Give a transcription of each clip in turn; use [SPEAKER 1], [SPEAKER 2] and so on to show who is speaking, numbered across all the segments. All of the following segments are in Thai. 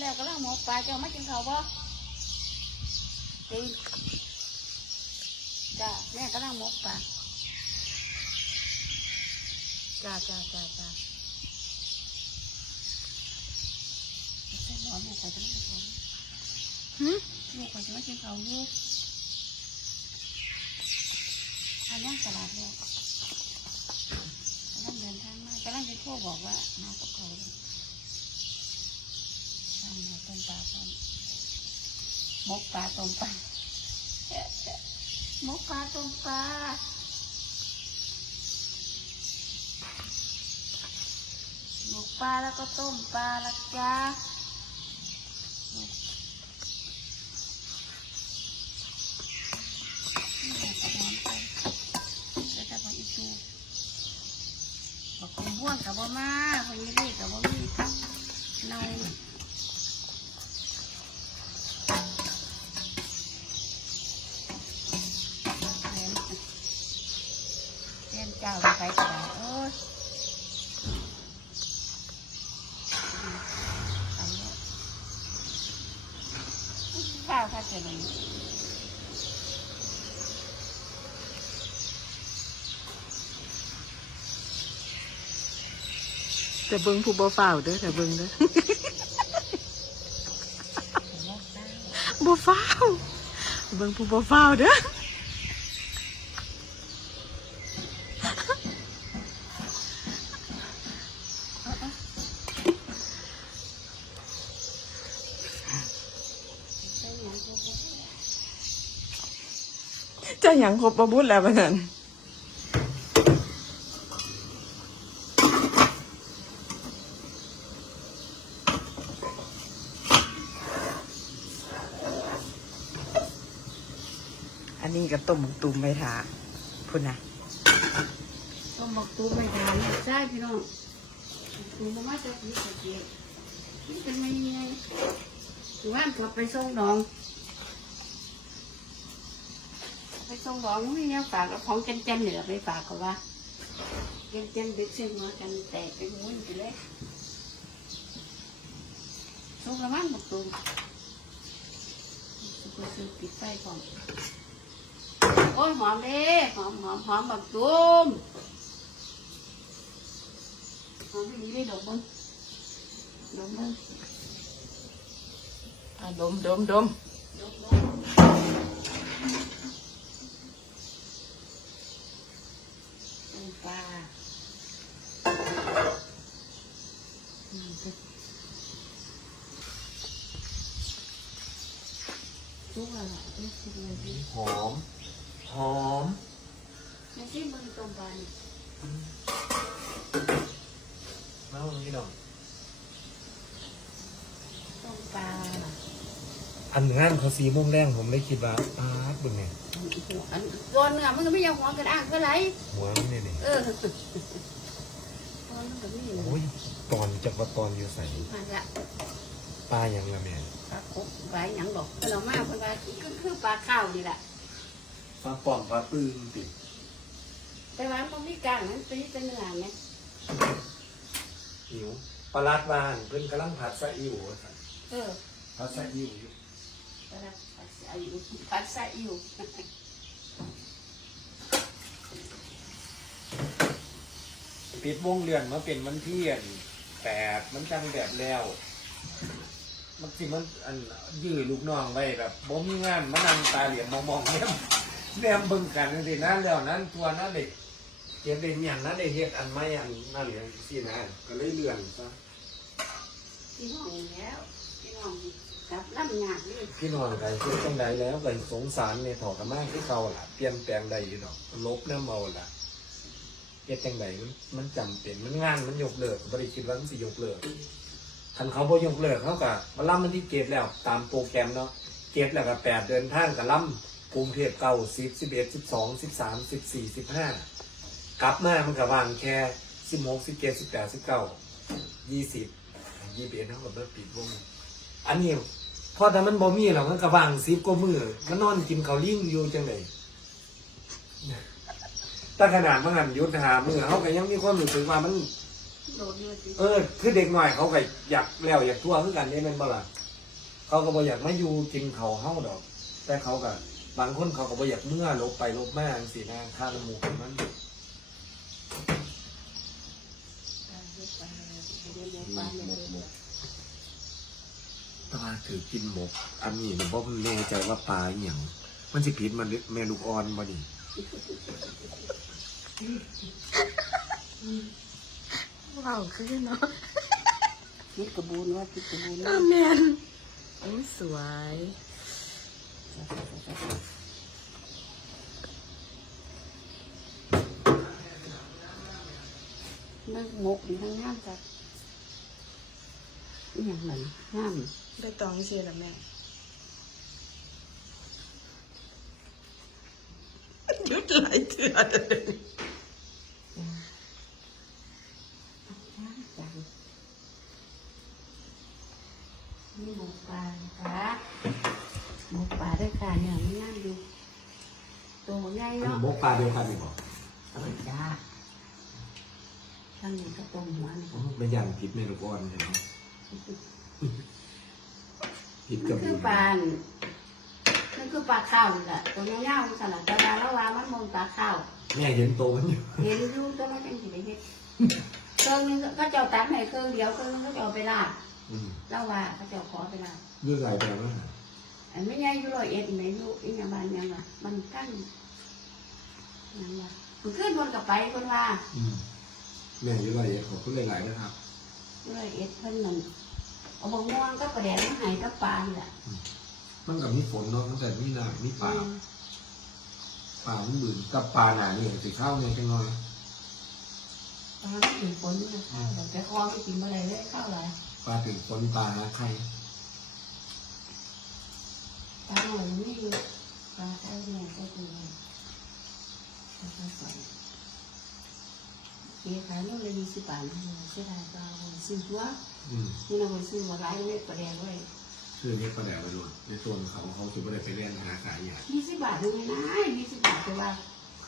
[SPEAKER 1] แล้วก็ล่างหมกปลาเจ้ามากินข้าวบ่ตื่นจ้าแม่ก็ล่างหมกปลาจ้าจ้าจ้าจ้าใส่หม้อแม่ใส่จะไม่กินข้าว
[SPEAKER 2] หืม
[SPEAKER 1] ลูกก็จะมากินข้าวอยู่อันนี้ตลาดแล้วกำลังเดินทางมากำลังจะโทรบอกว่ามากับเขาเลยทำมา ต้นปลาต้นมกปลาต้มปลามกปลาต้มปลาหมกปลาแล้วก็ต้มปลาละจ้านี่แหละกระนอนไปแล้วจะพออีกดูบอกคนบ้วนกับบ่มาคนนี้รีกับบ่มีเนาเล่นเจ้า ไปใครก็ได้โอ้ยไปแล้ข้าวข้าจะเลย
[SPEAKER 2] แต่เบิ่งผู้บ่ฟ้าวเด้อแต่เบิ่งเด้อบ่ฟ้าเบิ่งผู้บ่ฟ้าวเด้อ จะหยังครบบ่บุญแล้วบัดนั้นอันนี้ก็ต้มตุ่มไปทาพุ่นนะ
[SPEAKER 1] ต้มบักตูมไม่ทานเนี่ยใช่พี่น้องตูมมาจากนี่ตะเกียบนี่เป็นไม่ยังไงถือว่ากลับไปส่งดอง ไปส่งดองไม่เนี่ยฝากกับของเจนๆเหนือไปฝากเขาว่าเจนๆดึกเส้นหัวกันแตกไปม้วนไปเลยส่งละมั่งบักตูมสุกซื้อปิดไฟก่อนโอ้ยหอมเด้หอมหอมหอมบักตูมหอมอย่างนี้ได้ดอกบ้งดอกบ้ง
[SPEAKER 2] อะดมดมดม
[SPEAKER 1] ดอกบ้งต้ม ปลาจุกอะไรเอ๊ะจุ๊กอะไร
[SPEAKER 3] หอม หอม
[SPEAKER 1] ไม่ใช่มันต้มปลานี่
[SPEAKER 3] เล่าพี่น้อง
[SPEAKER 1] ต้มปลา
[SPEAKER 3] อันงานเขาสีโม่วงแดงผมเลยคิดว่าอ้าดบึงไง
[SPEAKER 1] อันตัวเนื้อมันก็ไม่ยังหัวกระด้างก็ไร
[SPEAKER 3] หัวมันเนี่ยนี่
[SPEAKER 1] เออตอนนั้นก็มี
[SPEAKER 3] โอ้ยตอนจากว่าตอนอยู่ใส่
[SPEAKER 1] มาละ
[SPEAKER 3] ปลาอย่างละแม่
[SPEAKER 1] ปลาคบปลาหยังดอกเรามากเวลาก็คือปลาข้าวนี่แหละ
[SPEAKER 3] ปลาป่องปลาปืนติ
[SPEAKER 1] แต่ว่ามันมีกลางมันตีเป็นเนื้อไหม
[SPEAKER 3] หิวปลาลาดบานเพิ่นกำลังผัดซะอิ๋วว่าซั่น
[SPEAKER 1] เออ
[SPEAKER 3] ผัดซะอิ๋วอยู่
[SPEAKER 1] ปลาผัดใส่อยู่ผัดใส่อยู่
[SPEAKER 3] ปิดวงเรือนมาเป็นวันที่อันแปดมันจังแบบแล้ว มันสิมันอันยื้อลูกน้องไว้แบบบ่มีงานมานั่งตาเหลี่ยมมองๆแนมแนมเบิ่งกันจังซี่นั่นแล้วนั้นตัวนั้นเด็กเขียนเป็นอย่างนั้นได้เฮ็ดอันไม่อันนั่นเลยสินะก็เลยเลื่อนซะ
[SPEAKER 1] พี่น้องแล้วพี่น้อง กับลำยาดเลย
[SPEAKER 3] พี่น้องกันคือจังใดแล้วก็สงสารในถอกันมากที่เขาล่ะ เปลี่ยนแปลงได้อยู่ดอกลบแล้วเมาล่ะเฮ็ดจังใดมันมันจำเป็นมันงานมันยกเลิกบ่ได้คิดว่ามันสิยกเลิกคันเขาบ่ยกเลิกเขาก็มาล่ำมันที่เกตแล้ว ตามโปรแกรมเนาะเกตแล้วก็แปดเดินทางกับล่ำกรุงเทพเก้าสิบสิบเอ็ดสิบสองสิบสามสิบสี่สิบห้ากลับมามันก็วางแค่สิบหกสิบเจ็ดสิบแปดสิบเก้ายี่สิบยี่สิบเอ็ดเท่ากับเบิดปิดวง อันนี้พอแต่มันบ่มีหรอกมันก็วางซิบกว่ามือมันนอนกินเขาลิ่งอยู่จังไดแต่ขนาดมันหันยุทธหามือเขาก็ยังมีความรู้สึกว่ามัน
[SPEAKER 1] โดดเลยสิ
[SPEAKER 3] เออ คือเด็กหน่อยเขาก็อยากแล้วอยากทั่วคือกันนี่มันบ่ล่ะเขาก็บ่อยากมาอยู่กินเขาวเฮาดอก แต่เขาก็บางคนเขาก็บ่อยากเมื่อลบไปลบมาจังซี่นะค่าน้ำมูกมัน ตาถือกินหมก อันนี้หนูบ่แน่ใจว่าปลาอหย่างมันสิผิดมันแม่ลูกอ่อนบ่นี่
[SPEAKER 2] ว้าวคือเนาะ
[SPEAKER 1] คิดกระบูนว่าคิดกระบูน
[SPEAKER 2] เออแมนโอ้ยสวย
[SPEAKER 1] นั่งมกอยู่ทั้งน้ำจ้ะ อหย่างนั้นน้ำ
[SPEAKER 2] ได้ตองเชียร์แล้วแม่ยุดไหลเถื่อนเลย
[SPEAKER 1] จังนี่หมูปลานะคะหมูปลาด้วยค่ะเนี่ยมันน่าดูตัวใหญ่
[SPEAKER 3] อัน
[SPEAKER 1] เนาะ
[SPEAKER 3] นี้หมกปลาเดียวกันนี่บ่
[SPEAKER 1] เออจ้าทั้งนี้ก็ต้มหัวนี่
[SPEAKER 3] ไม่ยันผิดแม่ลูกอ่อนเห็นไหม ผิด
[SPEAKER 1] มั
[SPEAKER 3] กับ
[SPEAKER 1] นคือปลานี่มันคือปลาข้าวนี่แหละตัวเงี้ยวๆสลัดตะวันแล้วว่ามันมองปลาข้าว
[SPEAKER 3] แม่เห็นโตมันอยู่
[SPEAKER 1] เห็นอยู่ตัวมันเป็นสิบเฮ็ดเครื่องนึงก็เจ้าตัดให้เครื่องเดียวเครื่องนึงก็เจ้าเอาไปลาด
[SPEAKER 3] อืม
[SPEAKER 1] แล้วว่าเขาเจ้าขอไปลาด
[SPEAKER 3] เรื่องอะไรแบบนั้น
[SPEAKER 1] อันไม่ใหญ่อยู่ร้อยเอ็ดไหนอยู่อีหยังบ้านยังล่ะมันกั้นยังล่ะมันขึ้นบนกับไปคนว่า
[SPEAKER 3] อืมแม่อยังไรขอบคุณหลายๆนะครับ
[SPEAKER 1] ร้อยเอ็ดเพิ่นนั่นเอาบางม่วงก็ประแดงมาให้กับปลานี่แหละ
[SPEAKER 3] มันกับมีฝนเนาะตั้งแต่มีนามีป่าป่ามันบืนกับปลาหนาเนี่ยสิข้าวเนี่ยจังน้อย
[SPEAKER 1] ปลาไม่ถึงฝนนี่นะข้าวแต่คอไม่กินอะไรเลยข้าวหลาย
[SPEAKER 3] ปลาถึงฝนปลาหาไข่
[SPEAKER 1] ปลาหน่อยไม่อยู่ปลาไข่เนี่ยก็คือปลาไข่สวยเกี่ยขายนู่นเลยยี่สิบบาทเสียดายปลาซื้อตัว
[SPEAKER 3] อืม
[SPEAKER 1] นี่เราไปซื้อมาหลายเม็ดประแดงไว้
[SPEAKER 3] ชื่อนี้ประแดดไปโดนในตัวเขาเขาคือไม่ได้ไปเรียนหาขายอย่าง
[SPEAKER 1] ยี่สิบบาทดูไงนะยี่สิบบาทแต่ว่า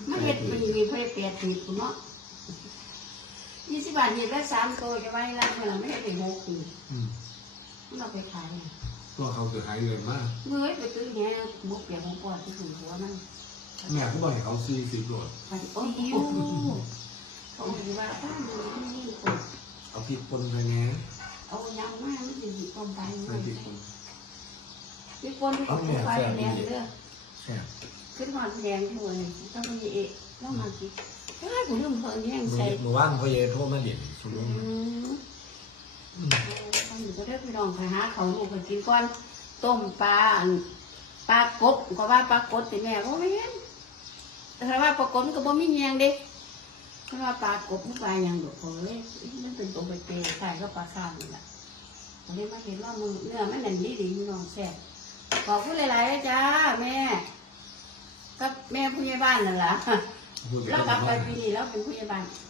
[SPEAKER 1] ไม่เห็ดมันมีเพื่อแปดสิบเนาะยี่สิบบาทเห็ดได้สามตัวจะไว้แล้วเมื่อไม่ได้ไปหกปี
[SPEAKER 3] อืม
[SPEAKER 1] เราไปขาย
[SPEAKER 3] ตัวเขาคือหายเลยมาก
[SPEAKER 1] เมื่อไปซื้อเนี่ยมุกเปียกมุกปอดที่ถึงหัวมัน
[SPEAKER 3] แม่ผู้บอกให้เขาซื้อสิบโหลด
[SPEAKER 1] ไปโอ้ยเขาบอกว่าถ้าดูนี่คน
[SPEAKER 3] เอาผิดคนไปไง
[SPEAKER 1] เอายำมากมันจะหยิบต้มไป
[SPEAKER 3] ไม่ผิดคน
[SPEAKER 1] พี่คนที่เขาไปแดงเด้อ
[SPEAKER 3] แซ่บ
[SPEAKER 1] ขึ้นหอดแดงทั่วเลยต้องมีเอะต้องมากินเฮ้ยผมลืมเพิ่งแย่งใส่
[SPEAKER 3] อเมื่อวานพ่อเยโทรมาเด่นชุม
[SPEAKER 1] อื
[SPEAKER 3] นุ
[SPEAKER 1] มต้องอยู่ก็ได้พี่น้องไปหาเขาลูกกันกินก่อนต้มปลาอันปลากบก็ว่าปลากดแต่แม่ก็ไม่เห็นแต่ว่าปลากดมันก็บ่มีเงียงเด้เพราะว่าปลากบมันปลาอย่างดอกเขาเลยมันเป็นตัวใบเตยใส่ก็ปลาข้าวนี่แหละผมเลยมาเห็นว่ามือเนื้อมันนั่นดีดีพี่น้องแซ่บขอบคุณหลายๆนะจ้าแม่กับแม่ผู้ใหญ่บ้านนั่นแหละ
[SPEAKER 3] พูด
[SPEAKER 1] เรากลับไป
[SPEAKER 3] ไป
[SPEAKER 1] ปีนี้เราเป็นผู้ใหญ่บ้าน
[SPEAKER 3] อ